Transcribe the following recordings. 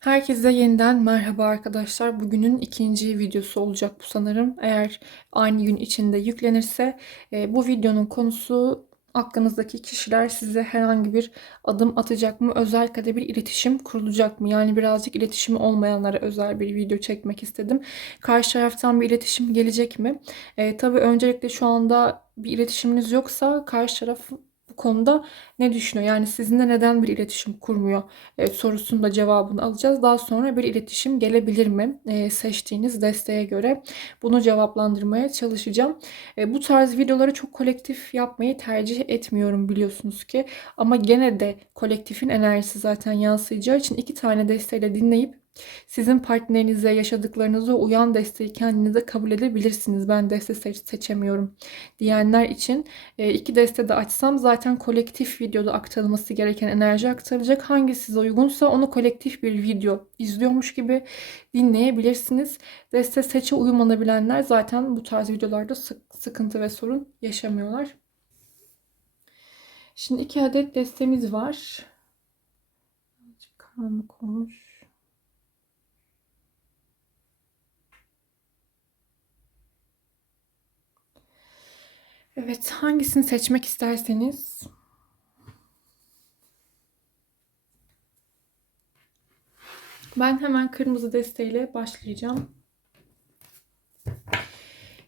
Herkese yeniden merhaba arkadaşlar. Bugünün ikinci videosu olacak bu sanırım. Eğer aynı gün içinde yüklenirse e, bu videonun konusu aklınızdaki kişiler size herhangi bir adım atacak mı? Özellikle bir iletişim kurulacak mı? Yani birazcık iletişimi olmayanlara özel bir video çekmek istedim. Karşı taraftan bir iletişim gelecek mi? E, tabii öncelikle şu anda bir iletişiminiz yoksa karşı taraf bu konuda ne düşünüyor? Yani sizinle neden bir iletişim kurmuyor e, sorusunda da cevabını alacağız. Daha sonra bir iletişim gelebilir mi? E, seçtiğiniz desteğe göre bunu cevaplandırmaya çalışacağım. E, bu tarz videoları çok kolektif yapmayı tercih etmiyorum biliyorsunuz ki. Ama gene de kolektifin enerjisi zaten yansıyacağı için iki tane desteğiyle dinleyip sizin partnerinize, yaşadıklarınıza uyan desteği kendinize kabul edebilirsiniz. Ben deste seç seçemiyorum diyenler için e, iki deste de açsam zaten kolektif videoda aktarılması gereken enerji aktarılacak. Hangi size uygunsa onu kolektif bir video izliyormuş gibi dinleyebilirsiniz. Deste seçe uyumlanabilenler zaten bu tarz videolarda sıkıntı ve sorun yaşamıyorlar. Şimdi iki adet destemiz var. Karanlık olmuş. Evet, hangisini seçmek isterseniz ben hemen kırmızı desteğiyle başlayacağım.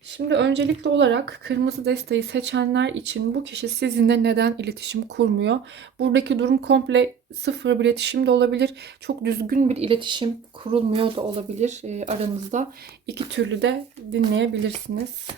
Şimdi öncelikli olarak kırmızı desteği seçenler için bu kişi sizinle neden iletişim kurmuyor? Buradaki durum komple sıfır bir iletişim de olabilir. Çok düzgün bir iletişim kurulmuyor da olabilir e, aranızda. İki türlü de dinleyebilirsiniz.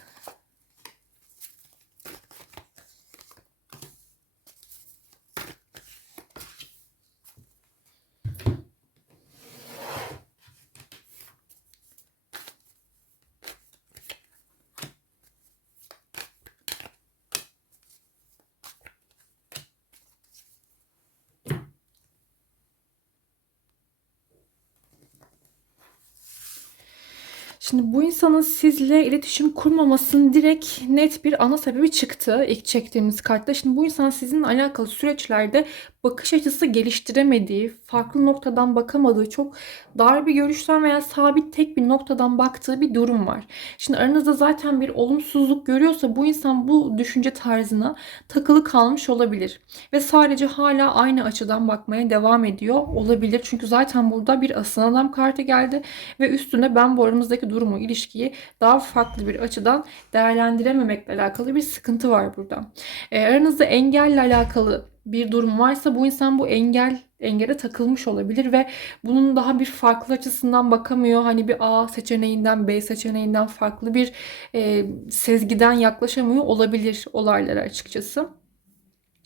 Şimdi bu insanın sizle iletişim kurmamasının direkt net bir ana sebebi çıktı ilk çektiğimiz kartta. Şimdi bu insan sizinle alakalı süreçlerde bakış açısı geliştiremediği, farklı noktadan bakamadığı, çok dar bir görüşten veya sabit tek bir noktadan baktığı bir durum var. Şimdi aranızda zaten bir olumsuzluk görüyorsa bu insan bu düşünce tarzına takılı kalmış olabilir. Ve sadece hala aynı açıdan bakmaya devam ediyor olabilir. Çünkü zaten burada bir asıl adam kartı geldi ve üstüne ben bu aramızdaki durumu, ilişkiyi daha farklı bir açıdan değerlendirememekle alakalı bir sıkıntı var burada. E, aranızda engelle alakalı bir durum varsa bu insan bu engel engele takılmış olabilir ve bunun daha bir farklı açısından bakamıyor. Hani bir A seçeneğinden B seçeneğinden farklı bir e, sezgiden yaklaşamıyor olabilir olaylara açıkçası.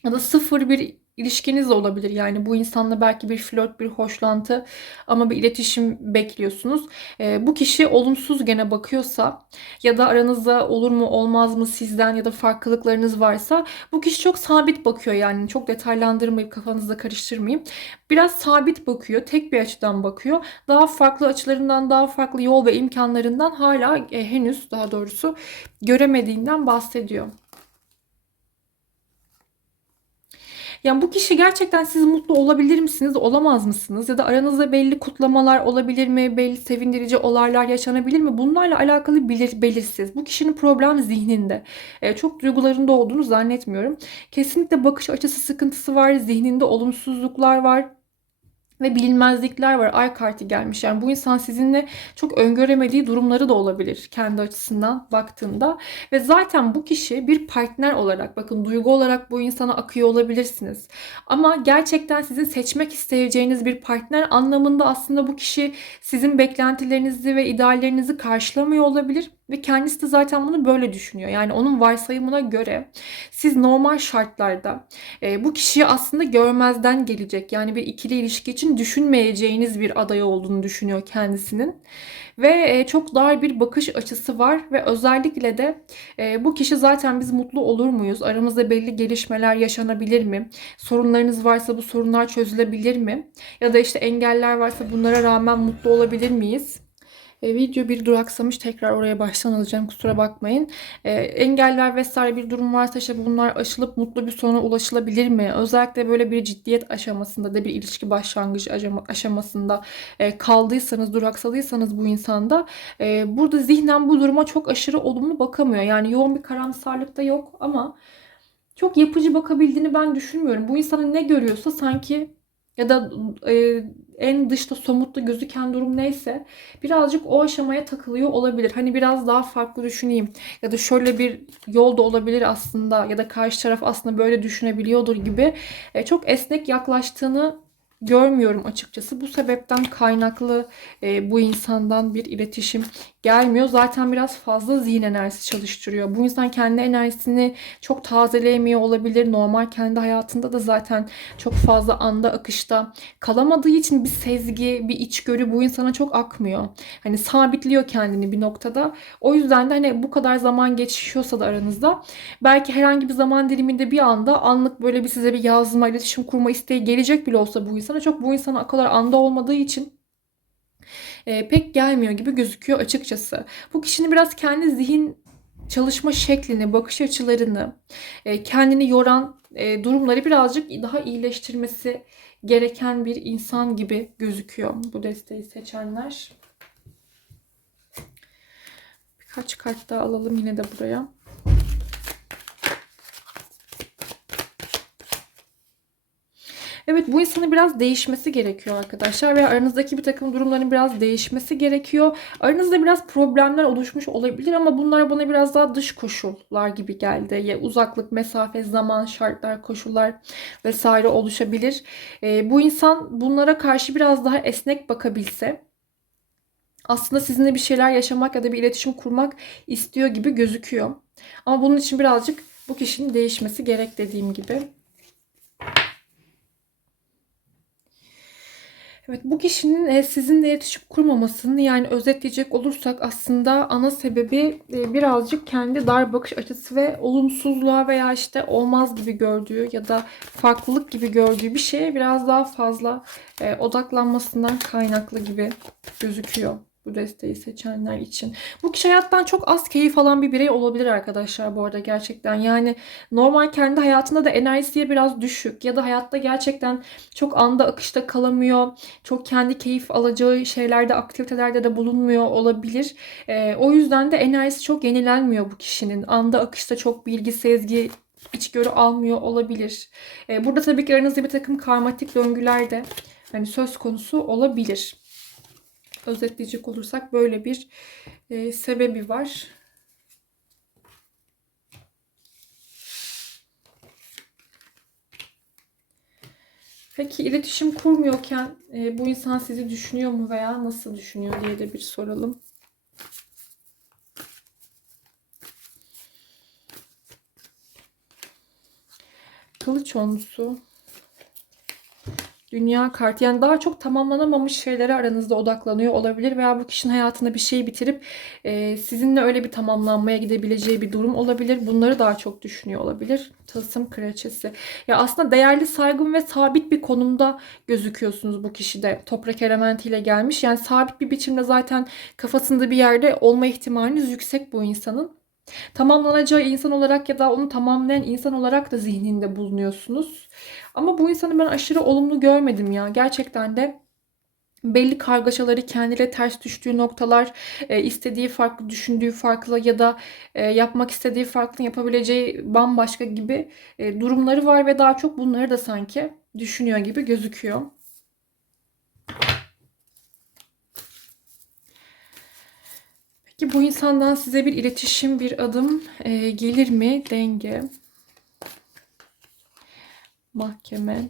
Ya da sıfır bir ilişkiniz de olabilir. Yani bu insanla belki bir flört, bir hoşlantı ama bir iletişim bekliyorsunuz. E, bu kişi olumsuz gene bakıyorsa ya da aranızda olur mu olmaz mı sizden ya da farklılıklarınız varsa bu kişi çok sabit bakıyor yani çok detaylandırmayıp kafanızda karıştırmayayım. Biraz sabit bakıyor, tek bir açıdan bakıyor. Daha farklı açılarından, daha farklı yol ve imkanlarından hala e, henüz daha doğrusu göremediğinden bahsediyor. Yani bu kişi gerçekten siz mutlu olabilir misiniz, olamaz mısınız? Ya da aranızda belli kutlamalar olabilir mi? Belli sevindirici olaylar yaşanabilir mi? Bunlarla alakalı belir, belirsiz. Bu kişinin problem zihninde. Ee, çok duygularında olduğunu zannetmiyorum. Kesinlikle bakış açısı sıkıntısı var. Zihninde olumsuzluklar var ve bilinmezlikler var. Ay kartı gelmiş. Yani bu insan sizinle çok öngöremediği durumları da olabilir kendi açısından baktığında. Ve zaten bu kişi bir partner olarak bakın duygu olarak bu insana akıyor olabilirsiniz. Ama gerçekten sizin seçmek isteyeceğiniz bir partner anlamında aslında bu kişi sizin beklentilerinizi ve ideallerinizi karşılamıyor olabilir ve kendisi de zaten bunu böyle düşünüyor. Yani onun varsayımına göre siz normal şartlarda e, bu kişiyi aslında görmezden gelecek. Yani bir ikili ilişki için düşünmeyeceğiniz bir aday olduğunu düşünüyor kendisinin. Ve e, çok dar bir bakış açısı var ve özellikle de e, bu kişi zaten biz mutlu olur muyuz? Aramızda belli gelişmeler yaşanabilir mi? Sorunlarınız varsa bu sorunlar çözülebilir mi? Ya da işte engeller varsa bunlara rağmen mutlu olabilir miyiz? E, video bir duraksamış. Tekrar oraya baştan alacağım. Kusura bakmayın. E, engeller vesaire bir durum varsa işte bunlar aşılıp mutlu bir sona ulaşılabilir mi? Özellikle böyle bir ciddiyet aşamasında da bir ilişki başlangıç aşamasında e, kaldıysanız, duraksadıysanız bu insanda e, burada zihnen bu duruma çok aşırı olumlu bakamıyor. Yani yoğun bir karamsarlık da yok ama çok yapıcı bakabildiğini ben düşünmüyorum. Bu insanın ne görüyorsa sanki ya da e, en dışta somutlu gözüken durum neyse birazcık o aşamaya takılıyor olabilir. Hani biraz daha farklı düşüneyim ya da şöyle bir yol da olabilir aslında ya da karşı taraf aslında böyle düşünebiliyordur gibi e, çok esnek yaklaştığını görmüyorum açıkçası. Bu sebepten kaynaklı e, bu insandan bir iletişim gelmiyor. Zaten biraz fazla zihin enerjisi çalıştırıyor. Bu insan kendi enerjisini çok tazeleyemiyor olabilir. Normal kendi hayatında da zaten çok fazla anda akışta kalamadığı için bir sezgi, bir içgörü bu insana çok akmıyor. Hani sabitliyor kendini bir noktada. O yüzden de hani bu kadar zaman geçiyorsa da aranızda belki herhangi bir zaman diliminde bir anda anlık böyle bir size bir yazma, iletişim kurma isteği gelecek bile olsa bu insana çok bu insana kadar anda olmadığı için e, pek gelmiyor gibi gözüküyor açıkçası. Bu kişinin biraz kendi zihin çalışma şeklini, bakış açılarını, e, kendini yoran e, durumları birazcık daha iyileştirmesi gereken bir insan gibi gözüküyor bu desteği seçenler. Birkaç kart daha alalım yine de buraya. Evet bu insanın biraz değişmesi gerekiyor arkadaşlar ve aranızdaki bir takım durumların biraz değişmesi gerekiyor. Aranızda biraz problemler oluşmuş olabilir ama bunlar bana biraz daha dış koşullar gibi geldi. Ya uzaklık, mesafe, zaman, şartlar, koşullar vesaire oluşabilir. E, bu insan bunlara karşı biraz daha esnek bakabilse aslında sizinle bir şeyler yaşamak ya da bir iletişim kurmak istiyor gibi gözüküyor. Ama bunun için birazcık bu kişinin değişmesi gerek dediğim gibi. Evet bu kişinin e, sizinle iletişim kurmamasını yani özetleyecek olursak aslında ana sebebi e, birazcık kendi dar bakış açısı ve olumsuzluğa veya işte olmaz gibi gördüğü ya da farklılık gibi gördüğü bir şeye biraz daha fazla e, odaklanmasından kaynaklı gibi gözüküyor bu desteği seçenler için. Bu kişi hayattan çok az keyif alan bir birey olabilir arkadaşlar bu arada gerçekten. Yani normal kendi hayatında da enerjisi biraz düşük ya da hayatta gerçekten çok anda akışta kalamıyor. Çok kendi keyif alacağı şeylerde, aktivitelerde de bulunmuyor olabilir. Ee, o yüzden de enerjisi çok yenilenmiyor bu kişinin. Anda akışta çok bilgi, sezgi, içgörü almıyor olabilir. Ee, burada tabii ki aranızda bir takım karmatik döngüler de hani söz konusu olabilir özetleyecek olursak böyle bir e, sebebi var. Peki iletişim kurmuyorken e, bu insan sizi düşünüyor mu veya nasıl düşünüyor diye de bir soralım. Kılıç onlusu. Dünya kartı yani daha çok tamamlanamamış şeylere aranızda odaklanıyor olabilir veya bu kişinin hayatında bir şey bitirip e, sizinle öyle bir tamamlanmaya gidebileceği bir durum olabilir. Bunları daha çok düşünüyor olabilir. Tılsım kraliçesi. Ya aslında değerli, saygın ve sabit bir konumda gözüküyorsunuz bu kişide. Toprak elementiyle gelmiş. Yani sabit bir biçimde zaten kafasında bir yerde olma ihtimaliniz yüksek bu insanın. Tamamlanacağı insan olarak ya da onu tamamlayan insan olarak da zihninde bulunuyorsunuz. Ama bu insanı ben aşırı olumlu görmedim ya. Gerçekten de belli kargaşaları kendiyle ters düştüğü noktalar, e, istediği farklı, düşündüğü farklı ya da e, yapmak istediği farklı yapabileceği bambaşka gibi e, durumları var ve daha çok bunları da sanki düşünüyor gibi gözüküyor. Peki bu insandan size bir iletişim, bir adım e, gelir mi? Denge. Mahkeme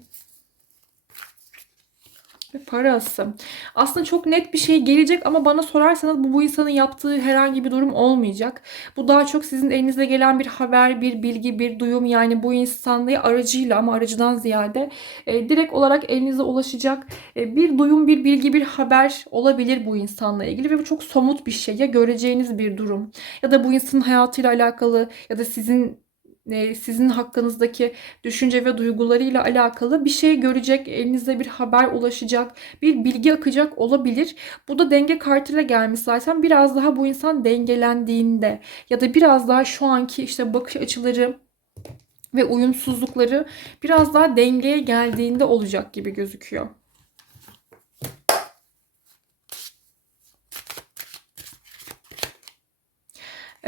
parası. Aslında çok net bir şey gelecek ama bana sorarsanız bu bu insanın yaptığı herhangi bir durum olmayacak. Bu daha çok sizin elinize gelen bir haber, bir bilgi, bir duyum yani bu insanlığı aracıyla ama aracıdan ziyade e, direkt olarak elinize ulaşacak e, bir duyum, bir bilgi, bir haber olabilir bu insanla ilgili ve bu çok somut bir şey. Ya göreceğiniz bir durum ya da bu insanın hayatıyla alakalı ya da sizin sizin hakkınızdaki düşünce ve duygularıyla alakalı bir şey görecek, elinizde bir haber ulaşacak, bir bilgi akacak olabilir. Bu da denge kartıyla gelmiş zaten. Biraz daha bu insan dengelendiğinde ya da biraz daha şu anki işte bakış açıları ve uyumsuzlukları biraz daha dengeye geldiğinde olacak gibi gözüküyor.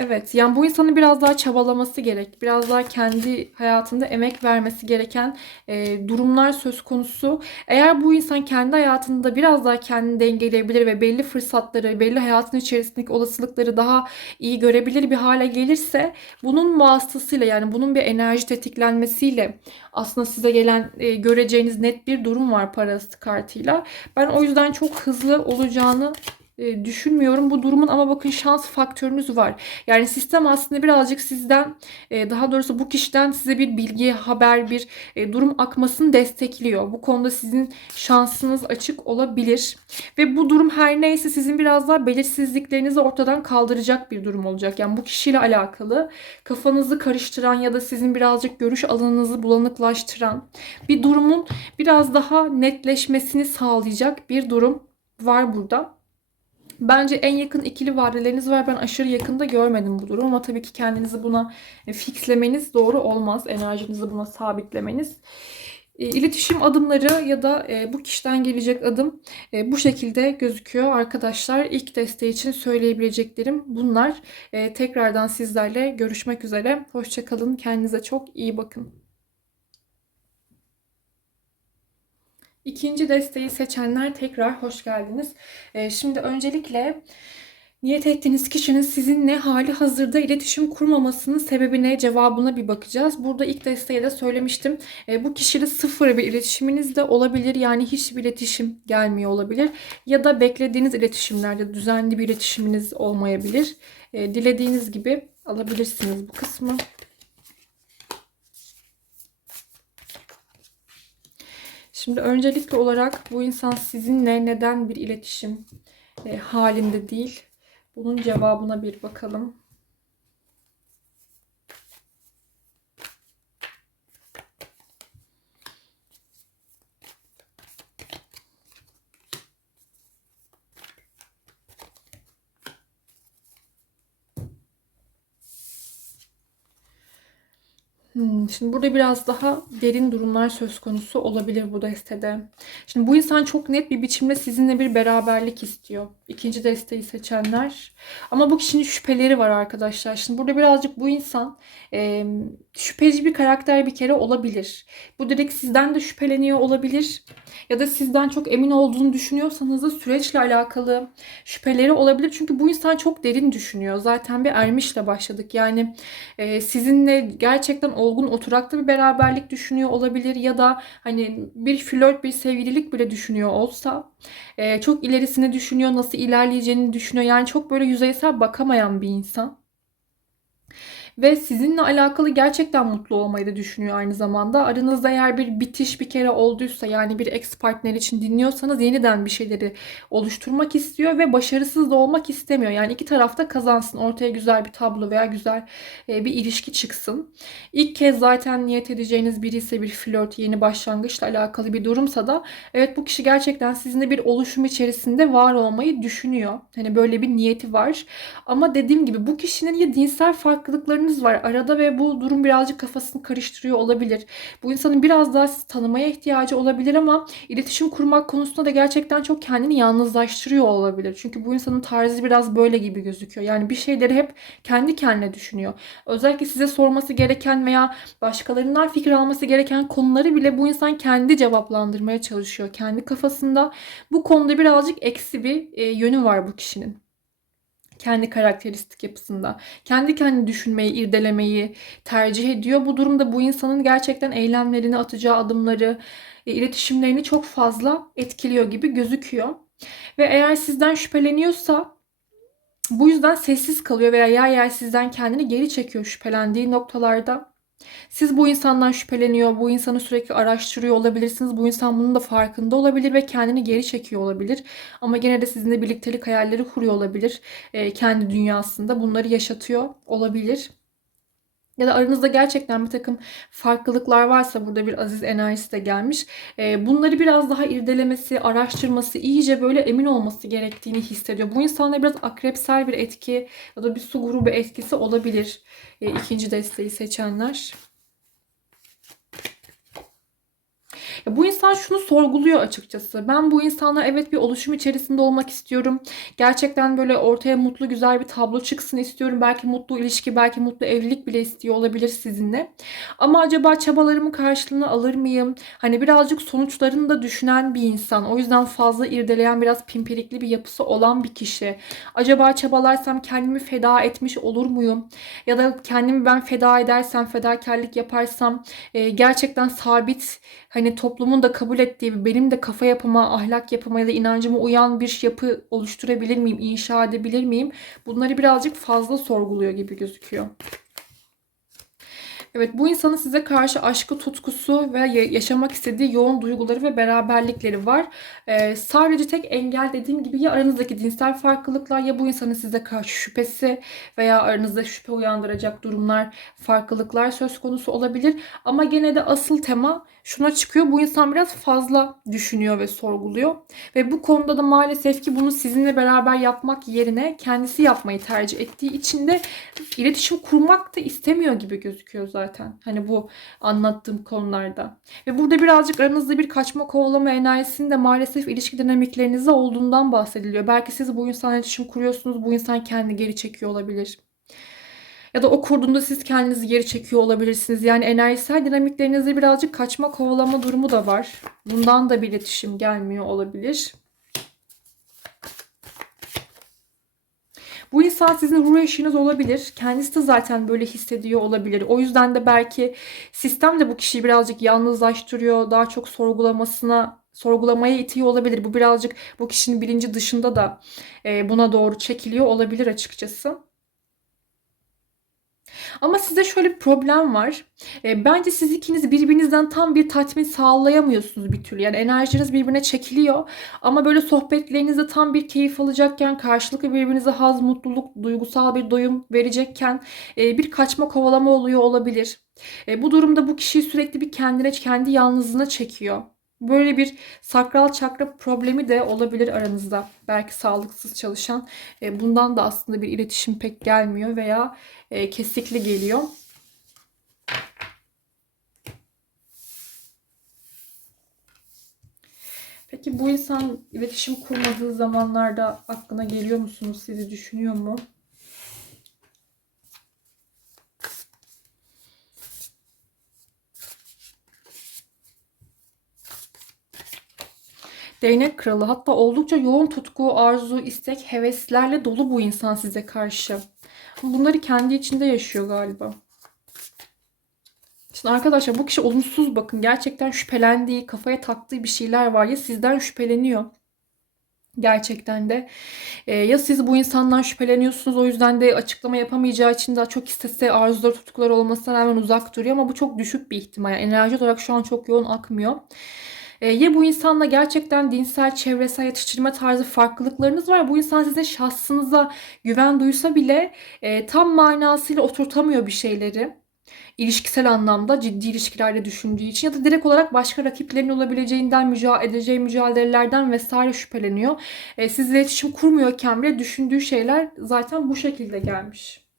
Evet, yani bu insanın biraz daha çabalaması gerek, biraz daha kendi hayatında emek vermesi gereken e, durumlar söz konusu. Eğer bu insan kendi hayatında biraz daha kendini dengeleyebilir ve belli fırsatları, belli hayatın içerisindeki olasılıkları daha iyi görebilir bir hale gelirse, bunun vasıtasıyla yani bunun bir enerji tetiklenmesiyle aslında size gelen e, göreceğiniz net bir durum var parası kartıyla. Ben o yüzden çok hızlı olacağını e, düşünmüyorum bu durumun ama bakın şans faktörünüz var. Yani sistem aslında birazcık sizden e, daha doğrusu bu kişiden size bir bilgi, haber, bir e, durum akmasını destekliyor. Bu konuda sizin şansınız açık olabilir. Ve bu durum her neyse sizin biraz daha belirsizliklerinizi ortadan kaldıracak bir durum olacak. Yani bu kişiyle alakalı kafanızı karıştıran ya da sizin birazcık görüş alanınızı bulanıklaştıran bir durumun biraz daha netleşmesini sağlayacak bir durum var burada. Bence en yakın ikili vadeleriniz var. Ben aşırı yakında görmedim bu durumu ama tabii ki kendinizi buna e, fixlemeniz doğru olmaz. Enerjinizi buna sabitlemeniz. E, iletişim adımları ya da e, bu kişiden gelecek adım bu şekilde gözüküyor arkadaşlar. İlk desteği için söyleyebileceklerim bunlar. Tekrardan sizlerle görüşmek üzere. Hoşçakalın. Kendinize çok iyi bakın. İkinci desteği seçenler tekrar hoş geldiniz. Ee, şimdi öncelikle niyet ettiğiniz kişinin sizinle hali hazırda iletişim kurmamasının sebebine, cevabına bir bakacağız. Burada ilk desteği de söylemiştim. Ee, bu kişiyle sıfır bir iletişiminiz de olabilir. Yani hiçbir iletişim gelmiyor olabilir. Ya da beklediğiniz iletişimlerde düzenli bir iletişiminiz olmayabilir. Ee, dilediğiniz gibi alabilirsiniz bu kısmı. Şimdi öncelikli olarak bu insan sizinle neden bir iletişim e, halinde değil? Bunun cevabına bir bakalım. Şimdi burada biraz daha derin durumlar söz konusu olabilir bu destede. Şimdi bu insan çok net bir biçimde sizinle bir beraberlik istiyor. İkinci desteği seçenler. Ama bu kişinin şüpheleri var arkadaşlar. Şimdi burada birazcık bu insan e, şüpheci bir karakter bir kere olabilir. Bu direkt sizden de şüpheleniyor olabilir. Ya da sizden çok emin olduğunu düşünüyorsanız da süreçle alakalı şüpheleri olabilir. Çünkü bu insan çok derin düşünüyor. Zaten bir ermişle başladık. Yani e, sizinle gerçekten olgun oturaklı bir beraberlik düşünüyor olabilir. Ya da hani bir flört bir sevgililik bile düşünüyor olsa e, çok ilerisini düşünüyor. Nasıl ilerleyeceğini düşünüyor. Yani çok böyle yüzeysel bakamayan bir insan ve sizinle alakalı gerçekten mutlu olmayı da düşünüyor aynı zamanda. Aranızda eğer bir bitiş bir kere olduysa yani bir ex partner için dinliyorsanız yeniden bir şeyleri oluşturmak istiyor ve başarısız da olmak istemiyor. Yani iki tarafta kazansın. Ortaya güzel bir tablo veya güzel e, bir ilişki çıksın. İlk kez zaten niyet edeceğiniz biri ise bir flört, yeni başlangıçla alakalı bir durumsa da evet bu kişi gerçekten sizinle bir oluşum içerisinde var olmayı düşünüyor. Hani böyle bir niyeti var. Ama dediğim gibi bu kişinin ya dinsel farklılıklarını sorunlarınız var arada ve bu durum birazcık kafasını karıştırıyor olabilir. Bu insanın biraz daha sizi tanımaya ihtiyacı olabilir ama iletişim kurmak konusunda da gerçekten çok kendini yalnızlaştırıyor olabilir. Çünkü bu insanın tarzı biraz böyle gibi gözüküyor. Yani bir şeyleri hep kendi kendine düşünüyor. Özellikle size sorması gereken veya başkalarından fikir alması gereken konuları bile bu insan kendi cevaplandırmaya çalışıyor. Kendi kafasında bu konuda birazcık eksi bir e, yönü var bu kişinin kendi karakteristik yapısında. Kendi kendini düşünmeyi, irdelemeyi tercih ediyor. Bu durumda bu insanın gerçekten eylemlerini, atacağı adımları, e, iletişimlerini çok fazla etkiliyor gibi gözüküyor. Ve eğer sizden şüpheleniyorsa bu yüzden sessiz kalıyor veya yer yer sizden kendini geri çekiyor şüphelendiği noktalarda. Siz bu insandan şüpheleniyor, bu insanı sürekli araştırıyor olabilirsiniz. Bu insan bunun da farkında olabilir ve kendini geri çekiyor olabilir. Ama gene de sizinle birliktelik hayalleri kuruyor olabilir. E, kendi dünyasında bunları yaşatıyor olabilir. Ya da aranızda gerçekten bir takım farklılıklar varsa burada bir aziz enerjisi de gelmiş. E, bunları biraz daha irdelemesi, araştırması, iyice böyle emin olması gerektiğini hissediyor. Bu insanlara biraz akrepsel bir etki ya da bir su grubu etkisi olabilir. E, ikinci desteği seçenler. Ya bu insan şunu sorguluyor açıkçası. Ben bu insanla evet bir oluşum içerisinde olmak istiyorum. Gerçekten böyle ortaya mutlu güzel bir tablo çıksın istiyorum. Belki mutlu ilişki, belki mutlu evlilik bile istiyor olabilir sizinle. Ama acaba çabalarımın karşılığını alır mıyım? Hani birazcık sonuçlarını da düşünen bir insan. O yüzden fazla irdeleyen biraz pimpirikli bir yapısı olan bir kişi. Acaba çabalarsam kendimi feda etmiş olur muyum? Ya da kendimi ben feda edersem, fedakarlık yaparsam e, gerçekten sabit hani toplumun da kabul ettiği benim de kafa yapıma, ahlak yapıma ya da inancıma uyan bir yapı oluşturabilir miyim, inşa edebilir miyim? Bunları birazcık fazla sorguluyor gibi gözüküyor. Evet bu insanın size karşı aşkı, tutkusu ve yaşamak istediği yoğun duyguları ve beraberlikleri var. Ee, sadece tek engel dediğim gibi ya aranızdaki dinsel farklılıklar ya bu insanın size karşı şüphesi veya aranızda şüphe uyandıracak durumlar, farklılıklar söz konusu olabilir. Ama gene de asıl tema şuna çıkıyor. Bu insan biraz fazla düşünüyor ve sorguluyor. Ve bu konuda da maalesef ki bunu sizinle beraber yapmak yerine kendisi yapmayı tercih ettiği için de iletişim kurmak da istemiyor gibi gözüküyor zaten. Hani bu anlattığım konularda. Ve burada birazcık aranızda bir kaçma kovalama enerjisinin de maalesef ilişki dinamiklerinizde olduğundan bahsediliyor. Belki siz bu insanla iletişim kuruyorsunuz. Bu insan kendi geri çekiyor olabilir. Ya da o kurduğunda siz kendinizi geri çekiyor olabilirsiniz. Yani enerjisel dinamiklerinizde birazcık kaçma kovalama durumu da var. Bundan da bir iletişim gelmiyor olabilir. Bu insan sizin ruh eşiniz olabilir. Kendisi de zaten böyle hissediyor olabilir. O yüzden de belki sistem de bu kişiyi birazcık yalnızlaştırıyor. Daha çok sorgulamasına sorgulamaya itiyor olabilir. Bu birazcık bu kişinin bilinci dışında da buna doğru çekiliyor olabilir açıkçası. Ama size şöyle bir problem var. E, bence siz ikiniz birbirinizden tam bir tatmin sağlayamıyorsunuz bir türlü. Yani enerjiniz birbirine çekiliyor. Ama böyle sohbetlerinizde tam bir keyif alacakken, karşılıklı birbirinize haz, mutluluk, duygusal bir doyum verecekken e, bir kaçma kovalama oluyor olabilir. E, bu durumda bu kişiyi sürekli bir kendine, kendi yalnızlığına çekiyor. Böyle bir sakral çakra problemi de olabilir aranızda. Belki sağlıksız çalışan. E, bundan da aslında bir iletişim pek gelmiyor veya e, kesikli geliyor. Peki bu insan iletişim kurmadığı zamanlarda aklına geliyor musunuz? Sizi düşünüyor mu? Değnek kralı hatta oldukça yoğun tutku, arzu, istek, heveslerle dolu bu insan size karşı. Bunları kendi içinde yaşıyor galiba. Şimdi arkadaşlar bu kişi olumsuz bakın. Gerçekten şüphelendiği, kafaya taktığı bir şeyler var. Ya sizden şüpheleniyor. Gerçekten de. E, ya siz bu insandan şüpheleniyorsunuz o yüzden de açıklama yapamayacağı için daha çok istese arzuları tutkuları olmasına rağmen uzak duruyor ama bu çok düşük bir ihtimal. Yani enerji olarak şu an çok yoğun akmıyor. E, ya bu insanla gerçekten dinsel, çevresel yetiştirme tarzı farklılıklarınız var. Bu insan sizin şahsınıza güven duysa bile e, tam manasıyla oturtamıyor bir şeyleri ilişkisel anlamda ciddi ilişkilerde düşündüğü için ya da direkt olarak başka rakiplerin olabileceğinden, mücadele edeceği mücadelelerden vesaire şüpheleniyor. E, sizle iletişim kurmuyorken bile düşündüğü şeyler zaten bu şekilde gelmiş.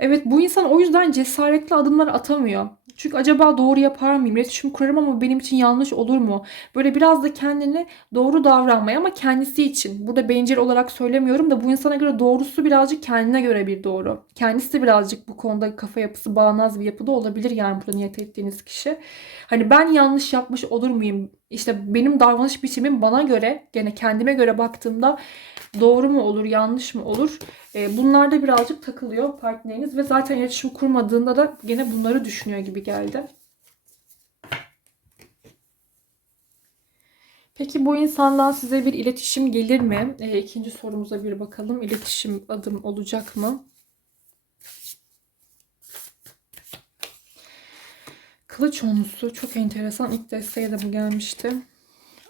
Evet bu insan o yüzden cesaretli adımlar atamıyor. Çünkü acaba doğru yapar mıyım? İletişim kurarım ama benim için yanlış olur mu? Böyle biraz da kendini doğru davranmaya ama kendisi için. Burada bencil olarak söylemiyorum da bu insana göre doğrusu birazcık kendine göre bir doğru. Kendisi de birazcık bu konuda kafa yapısı bağnaz bir yapıda olabilir yani burada niyet ettiğiniz kişi. Hani ben yanlış yapmış olur muyum? İşte benim davranış biçimim bana göre, gene kendime göre baktığımda doğru mu olur, yanlış mı olur? E, bunlarda birazcık takılıyor partneriniz ve zaten iletişim kurmadığında da gene bunları düşünüyor gibi geldi. Peki bu insandan size bir iletişim gelir mi? E, ikinci sorumuza bir bakalım. İletişim adım olacak mı? Kılıç onlusu çok enteresan. İlk desteğe de bu gelmişti.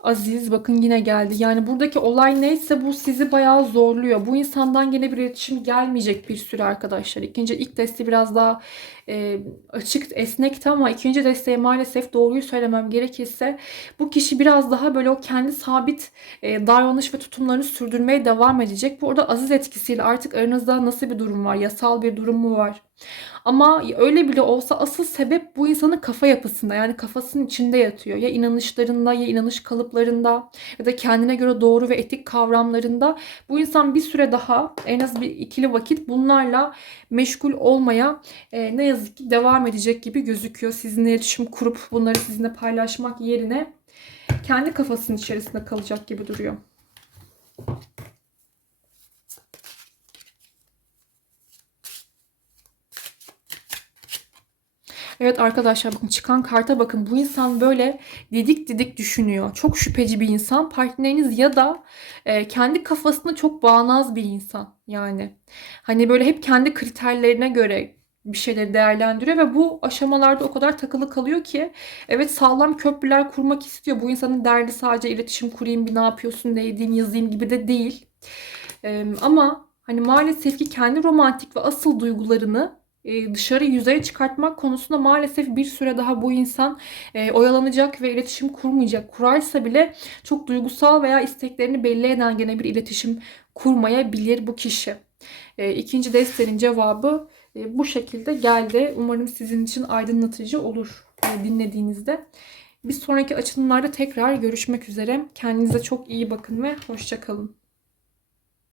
Aziz bakın yine geldi. Yani buradaki olay neyse bu sizi bayağı zorluyor. Bu insandan yine bir iletişim gelmeyecek bir süre arkadaşlar. İkinci ilk desteği biraz daha e, açık, esnekti ama ikinci desteği maalesef doğruyu söylemem gerekirse bu kişi biraz daha böyle o kendi sabit e, davranış ve tutumlarını sürdürmeye devam edecek. Burada aziz etkisiyle artık aranızda nasıl bir durum var? Yasal bir durum mu var? Ama öyle bile olsa asıl sebep bu insanın kafa yapısında yani kafasının içinde yatıyor. Ya inanışlarında ya inanış kalıplarında ya da kendine göre doğru ve etik kavramlarında. Bu insan bir süre daha en az bir ikili vakit bunlarla meşgul olmaya e, ne yazık ki devam edecek gibi gözüküyor. Sizinle iletişim kurup bunları sizinle paylaşmak yerine kendi kafasının içerisinde kalacak gibi duruyor. Evet arkadaşlar bakın çıkan karta bakın. Bu insan böyle didik didik düşünüyor. Çok şüpheci bir insan. Partneriniz ya da e, kendi kafasında çok bağnaz bir insan. Yani hani böyle hep kendi kriterlerine göre bir şeyleri değerlendiriyor ve bu aşamalarda o kadar takılı kalıyor ki evet sağlam köprüler kurmak istiyor. Bu insanın derdi sadece iletişim kurayım bir ne yapıyorsun ne edeyim yazayım gibi de değil. E, ama hani maalesef ki kendi romantik ve asıl duygularını e, dışarı yüzeye çıkartmak konusunda maalesef bir süre daha bu insan e, oyalanacak ve iletişim kurmayacak. Kurarsa bile çok duygusal veya isteklerini belli eden gene bir iletişim kurmayabilir bu kişi. E, ikinci destenin cevabı bu şekilde geldi. Umarım sizin için aydınlatıcı olur dinlediğinizde. Bir sonraki açılımlarda tekrar görüşmek üzere. Kendinize çok iyi bakın ve hoşçakalın.